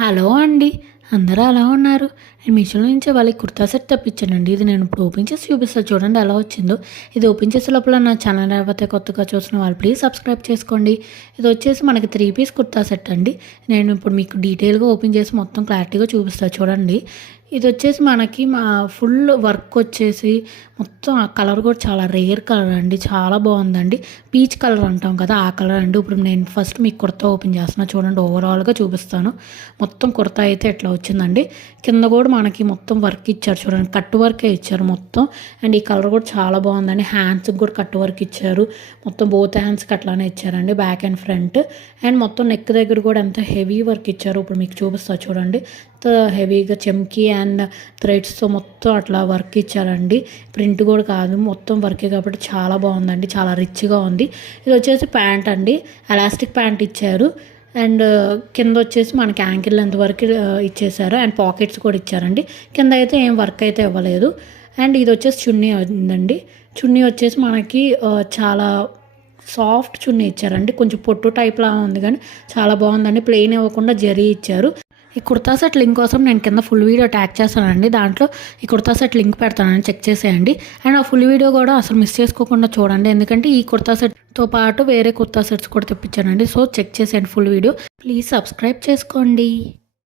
Hello అండి. అందరూ ఎలా ఉన్నారు? నేను మీషోలో నుంచి వాళ్ళకి కుర్తా సెట్ తెప్పించానండి. ఇది నేను ఇప్పుడు ఓపెన్ చేసి చూపిస్తాను చూడండి ఎలా వచ్చిందో. ఇది ఓపెన్ చేసే లోపల నా ఛానల్ లేకపోతే కొత్తగా చూసిన వాళ్ళు ప్లీజ్ సబ్స్క్రైబ్ చేసుకోండి. ఇది వచ్చేసి మనకి 3 పీస్ కుర్తా సెట్ అండి. నేను ఇప్పుడు మీకు డీటెయిల్గా ఓపెన్ చేసి మొత్తం క్లారిటీగా చూపిస్తాను చూడండి. ఇది వచ్చేసి మనకి ఫుల్ వర్క్ వచ్చేసి మొత్తం ఆ కలర్ కూడా చాలా రేర్ కలర్ అండి. చాలా బాగుందండి. పీచ్ కలర్ అంటాం కదా ఆ కలర్ అండి. ఇప్పుడు నేను ఫస్ట్ మీకు కుర్తా ఓపెన్ చేస్తున్నా చూడండి. ఓవరాల్గా చూపిస్తాను. మొత్తం కుర్తా అయితే ఎట్లా వచ్చిందండి. కింద కూడా మనకి మొత్తం వర్క్ ఇచ్చారు చూడండి. కట్ వర్కే ఇచ్చారు మొత్తం. అండ్ ఈ కలర్ కూడా చాలా బాగుందండి. హ్యాండ్స్కి కూడా కట్ వర్క్ ఇచ్చారు. మొత్తం బోత్ హ్యాండ్స్కి అట్లానే ఇచ్చారండి, బ్యాక్ అండ్ ఫ్రంట్. అండ్ మొత్తం నెక్ దగ్గర కూడా ఎంత హెవీ వర్క్ ఇచ్చారు ఇప్పుడు మీకు చూపిస్తా చూడండి. హెవీగా చెమ్కీ అండ్ థ్రెడ్స్తో మొత్తం అట్లా వర్క్ ఇచ్చారండి. ప్రింట్ కూడా కాదు, మొత్తం వర్కే కాబట్టి చాలా బాగుందండి. చాలా రిచ్గా ఉంది. ఇది వచ్చేసి ప్యాంట్ అండి. ఎలాస్టిక్ ప్యాంట్ ఇచ్చారు. అండ్ కింద వచ్చేసి మనకి యాంకిల్ లెంత్ వరకు ఇచ్చేసారు. అండ్ పాకెట్స్ కూడా ఇచ్చారండి. కింద అయితే ఏం వర్క్ అయితే ఇవ్వలేదు. అండ్ ఇది వచ్చేసి చున్నీ ఉందండి. చున్నీ వచ్చేసి మనకి చాలా సాఫ్ట్ చున్నీ ఇచ్చారండి. కొంచెం పొట్టు టైప్లా ఉంది కానీ చాలా బాగుందండి. ప్లెయిన్ ఇవ్వకుండా జరీ ఇచ్చారు. ఈ కుర్తా సెట్ లింక్ కోసం నేను కింద ఫుల్ వీడియో ట్యాగ్ చేస్తానండి. దాంట్లో ఈ కుర్తా సెట్ లింక్ పెడతానని చెక్ చేసేయండి. అండ్ ఆ ఫుల్ వీడియో కూడా అసలు మిస్ చేసుకోకుండా చూడండి. ఎందుకంటే ఈ కుర్తా సెట్తో పాటు వేరే కుర్తా సెట్స్ కూడా తెప్పించానండి. సో చెక్ చేసేయండి ఫుల్ వీడియో. ప్లీజ్ సబ్స్క్రైబ్ చేసుకోండి.